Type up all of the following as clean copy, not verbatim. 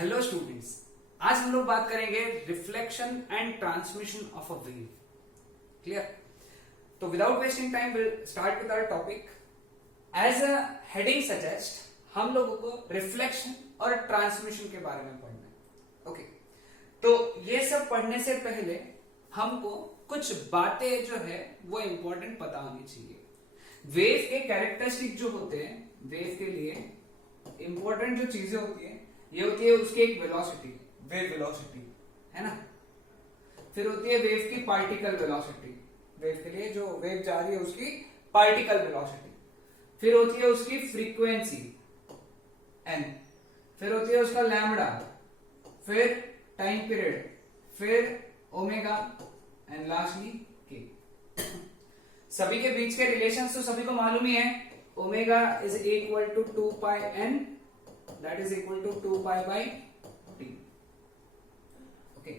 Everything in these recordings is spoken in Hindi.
हेलो स्टूडेंट्स, आज हम लोग बात करेंगे reflection and transmission of a wave. Clear? तो without wasting time will start with our topic. As a heading suggest, हम लोगों को रिफ्लेक्शन और ट्रांसमिशन के बारे में पढ़ना है। ओके, तो ये सब पढ़ने से पहले हमको कुछ बातें जो है वो इंपॉर्टेंट पता होनी चाहिए। वेव के कैरेक्टरिस्टिक जो होते हैं, वेव के लिए इंपॉर्टेंट जो चीजें होती है, ये होती है उसकी एक वेलोसिटी, वेव वेलोसिटी, है ना। फिर होती है वेव की पार्टिकल वेलोसिटी, वेव के लिए जो वेव जा रही है उसकी पार्टिकल वेलोसिटी। फिर होती है उसकी फ्रीक्वेंसी एन, फिर होती है उसका लैम्बडा, फिर टाइम पीरियड, फिर ओमेगा एंड लास्टली के। सभी के बीच के रिलेशंस तो सभी को मालूम ही है। Omega is equal to 2 pi n, that is equal to 2 pi by t. Okay,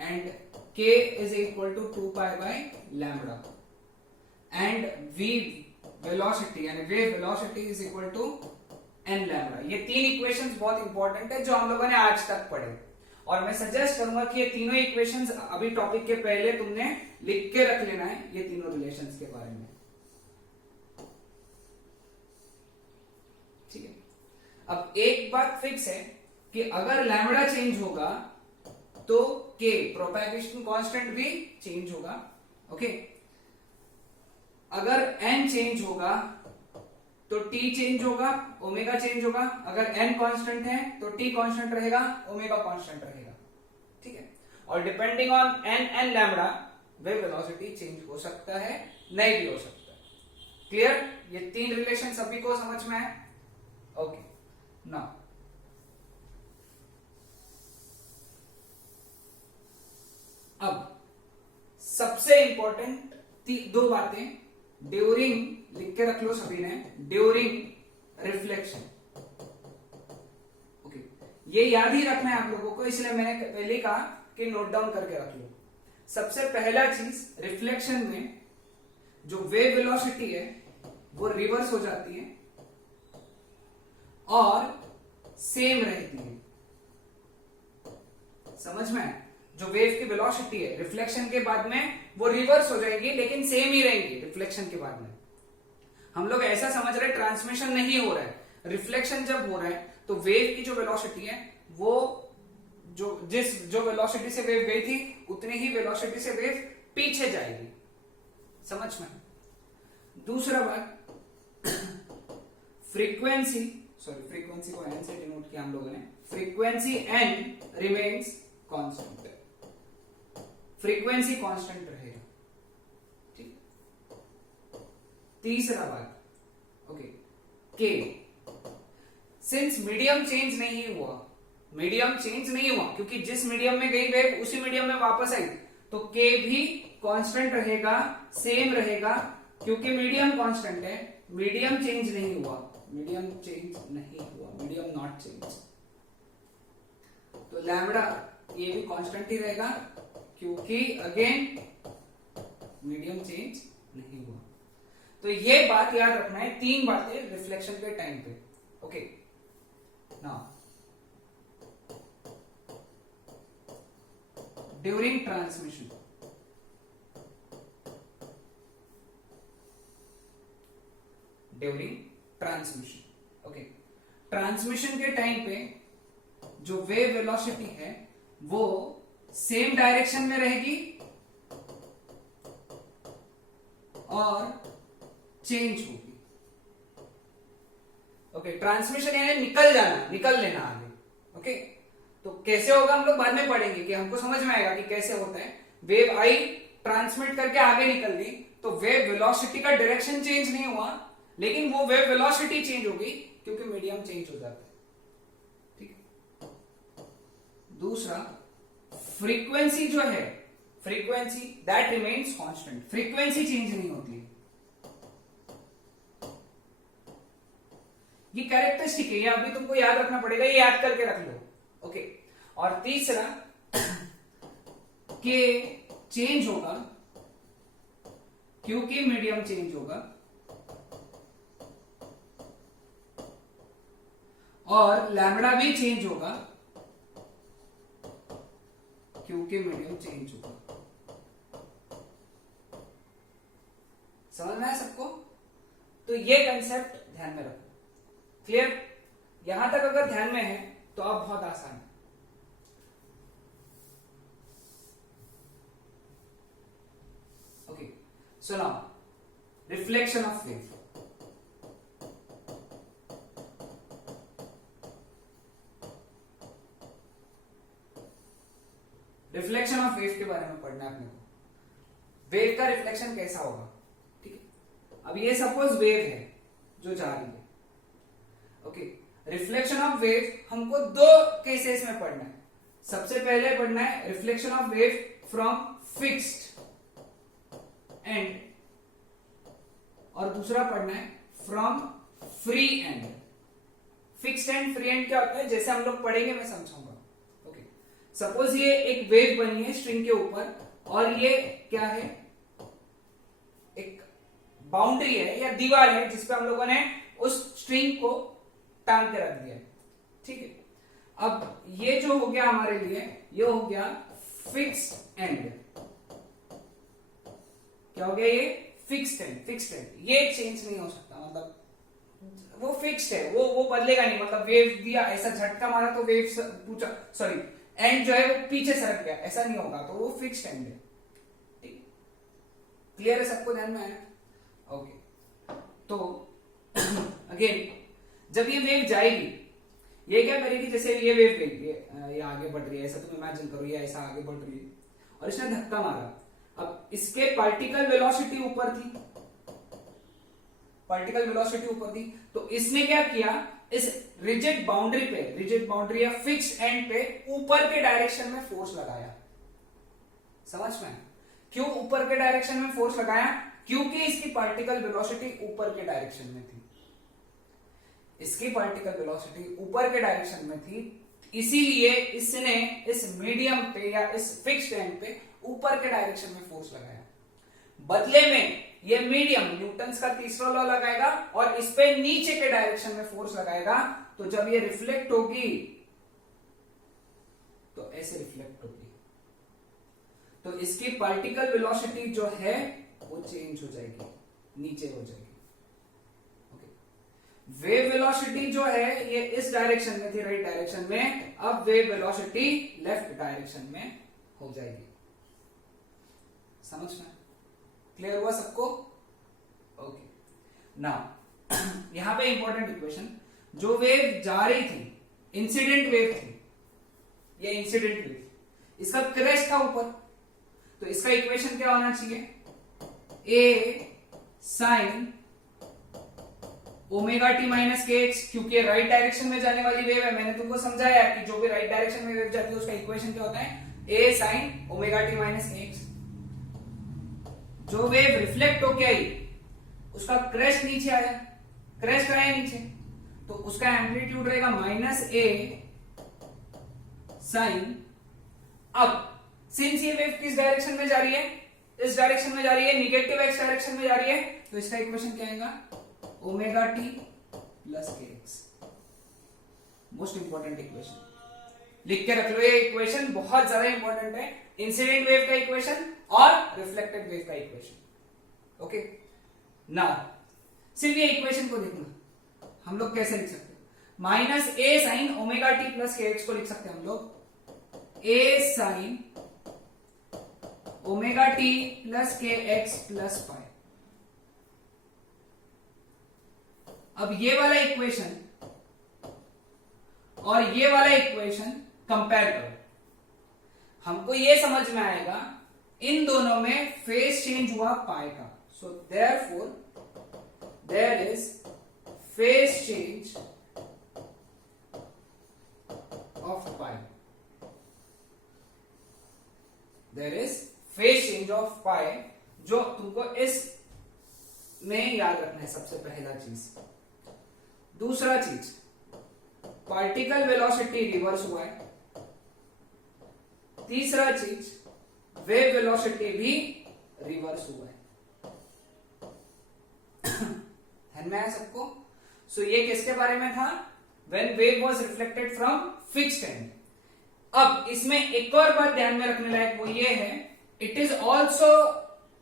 and k is equal to 2 pi by lambda, and v velocity यानी wave velocity is equal to n lambda। ये तीन इक्वेशंस बहुत इंपॉर्टेंट है जो हम लोगों ने आज तक पढ़े, और मैं सजेस्ट करूंगा कि ये तीनों इक्वेशंस अभी टॉपिक के पहले तुमने लिख के रख लेना है, ये तीनों रिलेशंस के बारे में। ठीक है, अब एक बात फिक्स है कि अगर लैम्बडा चेंज होगा तो के प्रोपैगेशन कांस्टेंट भी चेंज होगा। ओके, अगर एन चेंज होगा तो टी चेंज होगा, ओमेगा चेंज होगा। अगर एन कांस्टेंट है तो टी कांस्टेंट रहेगा, ओमेगा कांस्टेंट रहेगा। ठीक है, और depending on an and lambda wave velocity change हो सकता है, नहीं भी हो सकता है। क्लियर? ये तीन रिलेशन सभी को समझ में है? ओके, now अब सबसे इंपॉर्टेंट दो बातें ड्यूरिंग, लिख के रख लो सभी ने, ड्यूरिंग रिफ्लेक्शन। ओके, ये याद ही रखना है आप लोगों को, इसलिए मैंने पहले कहा कि नोट डाउन करके रख लो। सबसे पहला चीज, रिफ्लेक्शन में जो वेव वेलोसिटी है वो रिवर्स हो जाती है और सेम रहती है। समझ में? जो वेव की वेलोसिटी है रिफ्लेक्शन के बाद में वो रिवर्स हो जाएगी, लेकिन सेम ही रहेंगी रिफ्लेक्शन के बाद में। हम लोग ऐसा समझ रहे ट्रांसमिशन नहीं हो रहा है, रिफ्लेक्शन जब हो रहा है तो वेव की जो वेलोसिटी है वो जो वेलोसिटी से वेव गई थी उतनी ही वेलोसिटी से वेव पीछे जाएगी। समझ में? दूसरा बात, फ्रीक्वेंसी को एन से डिनोट किया हम लोगों ने, frequency n remains constant, frequency constant रहेगा। ठीक। तीसरा बात, ओके, के, सिंस मीडियम चेंज नहीं हुआ क्योंकि जिस मीडियम में गई वेव उसी मीडियम में वापस आई, तो के भी कांस्टेंट रहेगा, सेम रहेगा, क्योंकि मीडियम कांस्टेंट है, मीडियम चेंज नहीं हुआ, मीडियम नॉट चेंज। तो लैम्बडा ये भी कांस्टेंट ही रहेगा क्योंकि अगेन मीडियम चेंज नहीं हुआ। तो ये बात याद रखना है, तीन बातें रिफ्लेक्शन के टाइम पे। Okay, now during transmission, okay, transmission के टाइम पे जो वेव वेलोसिटी है वो सेम डायरेक्शन में रहेगी और चेंज होगी। ओके, ट्रांसमिशन यानी निकल लेना आगे। ओके, तो कैसे होगा हम लोग बाद में पढ़ेंगे, कि हमको समझ में आएगा कि कैसे होता है। वेव आई, ट्रांसमिट करके आगे निकल गई, तो वेव वेलोसिटी का डायरेक्शन चेंज नहीं हुआ, लेकिन वो वेव वेलोसिटी चेंज होगी क्योंकि मीडियम चेंज हो जाता है। ठीक। दूसरा, फ्रीक्वेंसी जो है, frequency that remains constant, frequency change नहीं होती है। ये कैरेक्टरिस्टिक है, ये अभी तुमको याद रखना पड़ेगा, ये याद करके रख लो। ओके, और तीसरा, के चेंज होगा क्योंकि मीडियम चेंज होगा, और लैम्बडा भी चेंज होगा क्योंकि मीडियम चेंज हुआ। समझ में आया सबको? तो ये कंसेप्ट ध्यान में रखो। क्लियर? यहां तक अगर ध्यान में है तो अब बहुत आसान है। Okay, so now reflection of wave. Reflection of wave के बारे में पढ़ना है अपने को। वेव का रिफ्लेक्शन कैसा होगा, ठीक है? अब ये सपोज वेव है जो जा रही है। ओके, रिफ्लेक्शन ऑफ वेव हमको दो केसेस में पढ़ना है। सबसे पहले पढ़ना है reflection of wave from fixed and, और दूसरा पढ़ना है from free and. Fixed end free and क्या होता है, जैसे हम लोग पढ़ेंगे मैं समझाऊंगा। ओके, सपोज ये एक वेव बनी है स्ट्रिंग के ऊपर, और ये क्या है, एक बाउंड्री है या दीवार है जिसपे हम लोगों ने उस स्ट्रिंग को टांग के रख दिया है, ठीक है? अब ये जो हो गया हमारे लिए, ये हो गया फिक्स्ड एंड। क्या हो गया ये? Fixed and. फिक्स्ड एंड ये चेंज नहीं हो सकता, मतलब वो फिक्स्ड है, वो बदलेगा नहीं। मतलब वेव दिया, ऐसा झटका मारा तो वेव पूछा, सॉरी एंड जो है वो पीछे सरक गया, ऐसा नहीं होगा, तो वो फिक्स्ड एंड है। ठीक, क्लियर है सबको? ध्यान में आया? ओके, तो अगेन जब ये वेव जाएगी, ये क्या करेगी, जैसे ये वेव गई, ये आगे बढ़ रही है, ऐसा तुम इमेजिन करो, ये ऐसा आगे बढ़ रही है और इसने धक्का मारा। अब इसके पार्टिकल वेलोसिटी ऊपर थी, पार्टिकल वेलोसिटी ऊपर थी, तो इसने क्या किया, इस रिजिड बाउंड्री पे, रिजिड बाउंड्री या फिक्स्ड एंड पे ऊपर के डायरेक्शन में फोर्स लगाया। समझ में? क्यों ऊपर के डायरेक्शन में फोर्स लगाया? क्योंकि इसकी पार्टिकल वेलोसिटी ऊपर के डायरेक्शन में थी। इसकी पार्टिकल वेलोसिटी ऊपर के डायरेक्शन में थी, इसीलिए इसने इस मीडियम पे या इस फिक्स्ड एंड पे ऊपर के डायरेक्शन में फोर्स लगाया। बदले में ये मीडियम न्यूटन्स का तीसरा लॉ लगाएगा और इस पे नीचे के डायरेक्शन में फोर्स लगाएगा। तो जब ये रिफ्लेक्ट होगी तो ऐसे रिफ्लेक्ट होगी, तो इसकी पार्टिकल वेलोसिटी जो है वो चेंज हो जाएगी, नीचे हो जाएगी। ओके, वेव वेलोसिटी जो है ये इस डायरेक्शन में थी, राइट डायरेक्शन में, अब वेव वेलोसिटी लेफ्ट डायरेक्शन में हो जाएगी। समझ में? क्लियर हुआ सबको? ओके, नाउ यहां पे इंपॉर्टेंट इक्वेशन, जो वेव जा रही थी, इंसिडेंट वेव थी, ये इंसिडेंट वेव, इसका क्रेस्ट था ऊपर, तो इसका इक्वेशन क्या होना चाहिए, ए साइन ओमेगा टी माइनस के एक्स, क्योंकि राइट डायरेक्शन में जाने वाली वेव है। मैंने तुमको समझाया कि जो भी राइट डायरेक्शन में वेव जाती है उसका इक्वेशन क्या होता है, ए साइन ओमेगा टी माइनस के एक्स। जो वेव रिफ्लेक्ट होके आई उसका क्रेस्ट नीचे आया, क्रेस्ट आया नीचे, तो उसका एम्पलीट्यूड रहेगा माइनस ए साइन। अब सिंस ये वेव किस डायरेक्शन में जा रही है, इस डायरेक्शन में जा रही है, निगेटिव एक्स डायरेक्शन में जा रही है, तो इसका इक्वेशन क्या आएगा, omega t plus k x. Most important equation लिख के रख लो, ये इक्वेशन बहुत ज्यादा इंपॉर्टेंट है, इंसिडेंट वेव का इक्वेशन और रिफ्लेक्टेड वेव का इक्वेशन। ओके, नाउ सिर्फ ये इक्वेशन को देखना, हम लोग कैसे लिख सकते हैं, माइनस ए sign omega t plus k x को लिख सकते हैं हम लोग ए sign omega t plus k x plus five. अब ये वाला इक्वेशन और ये वाला इक्वेशन कंपेयर करो, हमको ये समझ में आएगा इन दोनों में फेज चेंज हुआ पाई का, so therefore there is phase change of pi, there is phase change of pi, जो तुमको इस में याद रखना है सबसे पहला चीज। दूसरा चीज, पार्टिकल वेलोसिटी रिवर्स हुआ है। तीसरा चीज, वेव वेलोसिटी भी रिवर्स हुआ है। ध्यान में आया सबको? सो ये किसके बारे में था, when wave was reflected from fixed and, अब इसमें एक और बात ध्यान में रखने लायक वो ये है, it is also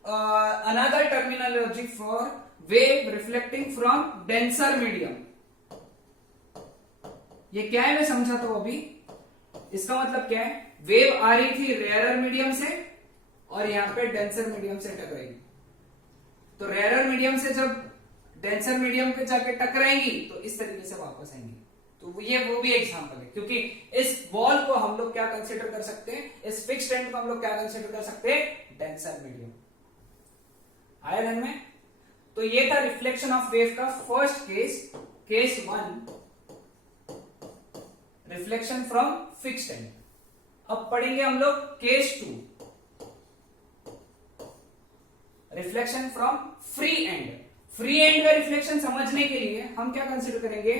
another terminology for wave reflecting from denser medium. ये क्या है मैं समझाता हूं अभी। इसका मतलब क्या है, वेव आ रही थी रेयरर मीडियम से और यहां पे डेंसर मीडियम से टकराएगी। तो रेयरर मीडियम से जब डेंसर मीडियम पे जाके टकराएंगी तो इस तरीके से वापस आएंगी। तो ये वो भी एग्जांपल है, क्योंकि इस बॉल को हम लोग क्या कंसीडर कर सकते हैं, इस फिक्स्ड एंड को हम लोग क्या कंसीडर कर सकते हैं, डेंसर मीडियम। आया ध्यान में। तो ये था रिफ्लेक्शन ऑफ वेव का first case, case 1, reflection from fixed and. अब पढ़ेंगे हम लोग case 2, reflection from free and. Free and का रिफ्लेक्शन समझने के लिए हम क्या कंसीडर करेंगे,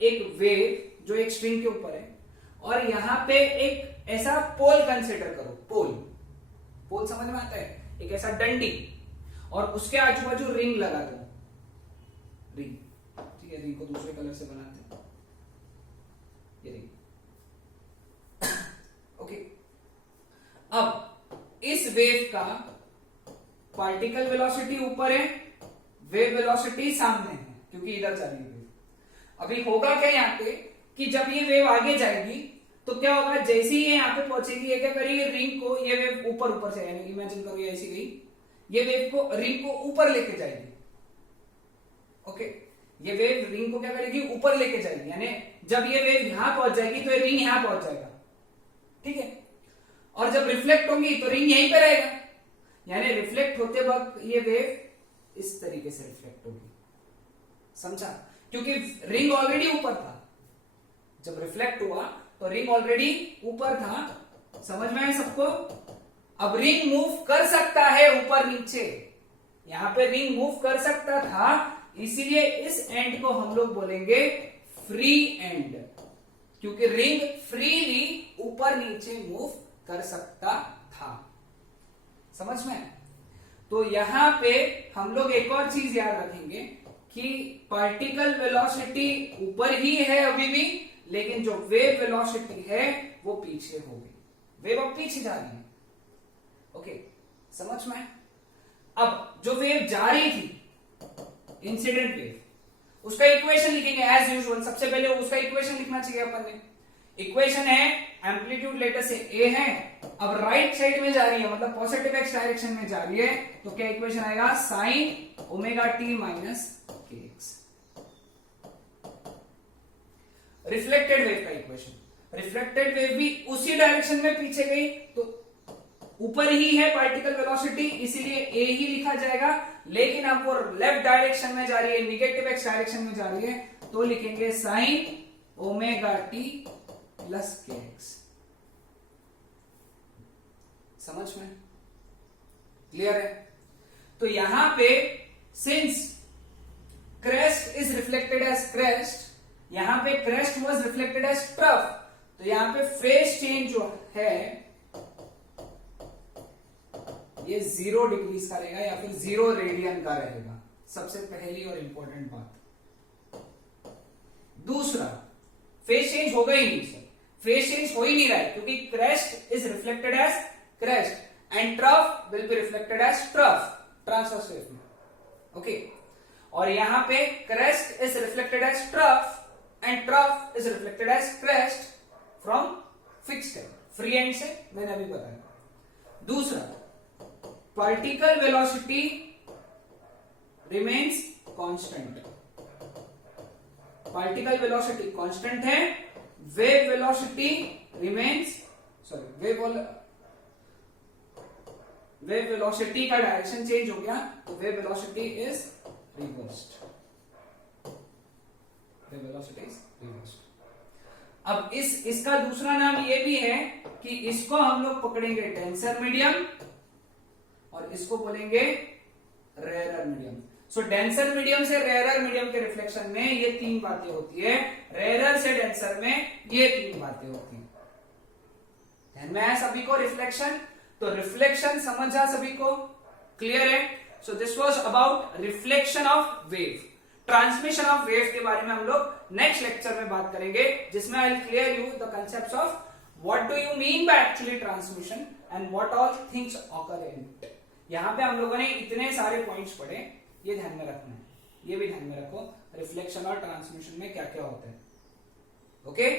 एक वेव जो एक स्ट्रिंग के ऊपर है और यहां पे एक ऐसा पोल कंसीडर करो। पोल, पोल समझ में आता है, एक ऐसा डंडी, और उसके आजू बाजू रिंग लगा दो। रिंग, ठीक है, रिंग को दूसरे कलर से बनाते हैं, ये रिंग। ओके, अब इस वेव का पार्टिकल वेलोसिटी ऊपर है, वेव वेलोसिटी सामने है, क्योंकि इधर जा रही है वेव। अभी होगा क्या यहाँ पे कि जब ये वेव आगे जाएगी तो क्या होगा, जैसे ही ये यहाँ पे पहुंचेगी ये क्या करेगी, रिंग को, ये वेव ऊपर ऊपर से, यानी इमेजिन करो ये ऐसी गई, ये वेव को, रिंग को ऊपर लेके जाएगी। ओके, ये वेव रिंग को क्या करेगी, ऊपर लेके जाएगी, यानी जब ये वेव यहां पहुंच जाएगी तो ये रिंग यहां पहुंच जाएगा, ठीक है। और जब रिफ्लेक्ट होंगी तो रिंग यहीं पे रहेगा, यानी रिफ्लेक्ट होते वक्त ये वेव इस तरीके से रिफ्लेक्ट होगी। समझा, क्योंकि रिंग ऑलरेडी ऊपर था, जब रिफ्लेक्ट हुआ तो रिंग ऑलरेडी ऊपर था। समझ में आया सबको। अब रिंग मूव कर सकता है ऊपर नीचे, यहां पे रिंग मूव कर सकता था, इसीलिए इस एंड को हम लोग बोलेंगे फ्री एंड, क्योंकि रिंग फ्रीली ऊपर नीचे मूव कर सकता था। समझ में। तो यहां पे हम लोग एक और चीज याद रखेंगे कि पार्टिकल वेलोसिटी ऊपर ही है अभी भी, लेकिन जो वेव वेलोसिटी है वो पीछे हो गई, वेव अब पीछे जा रही है। ओके, समझ में। अब जो वेव जा रही थी, इंसिडेंट वेव, उसका इक्वेशन लिखेंगे एज यूजुअल। सबसे पहले उसका इक्वेशन लिखना चाहिए अपन ने। इक्वेशन है, एम्पलीट्यूड लेटर से ए है, अब राइट साइड में जा रही है, मतलब पॉजिटिव एक्स डायरेक्शन में जा रही है, तो क्या इक्वेशन आएगा, साइन ओमेगा टी माइनस के एक्स। रिफ्लेक्टेड वेव का इक्वेशन, रिफ्लेक्टेड वेव भी उसी डायरेक्शन में पीछे गई तो ऊपर ही है पार्टिकल वेलोसिटी, इसीलिए ए ही लिखा जाएगा। लेकिन अब वो लेफ्ट डायरेक्शन में जा रही है, निगेटिव एक्स डायरेक्शन में जा रही है, तो लिखेंगे sine omega t plus k x. समझ में, क्लियर है। तो यहां पे since crest is reflected as crest, यहां पे crest was reflected as trough, तो यहां पे फेज चेंज जो है ये 0 डिग्री का रहेगा या फिर 0 रेडियन का रहेगा। सबसे पहली और इंपॉर्टेंट बात। दूसरा, फेज चेंज होगा ही नहीं सर, फेज चेंज हो ही नहीं रहा है, क्योंकि crest is reflected as crest and trough will be reflected as trough, transverse wave में। ओके, और यहां पे crest is reflected as trough and trough is reflected as crest from fixed end, free end से मैंने अभी बताया। दूसरा, particle velocity remains constant, particle velocity constant है, wave velocity remains, sorry wave velocity का डायरेक्शन चेंज हो गया तो wave velocity is reversed, wave velocity is reversed. अब इसका दूसरा नाम ये भी है कि इसको हम लोग पकड़ेंगे डेंसर मीडियम और इसको बोलेंगे रेयरर मीडियम। सो डेंसर मीडियम से रेयरर मीडियम के रिफ्लेक्शन में ये 3 बातें होती है, रेयरर से डेंसर में ये 3 बातें होती है। ध्यान में आया सभी को रिफ्लेक्शन? तो रिफ्लेक्शन समझा सभी को, क्लियर है। So this was about reflection of wave. Transmission of wave के बारे में हम लोग नेक्स्ट लेक्चर में बात करेंगे, जिसमें I will clear you the concepts of what do you mean by actually transmission and what all things occur in it. यहां पे हम लोगों ने इतने सारे पॉइंट्स पढ़े, ये ध्यान में रखना है, ये भी ध्यान में रखो रिफ्लेक्शन और ट्रांसमिशन में क्या क्या होता है। ओके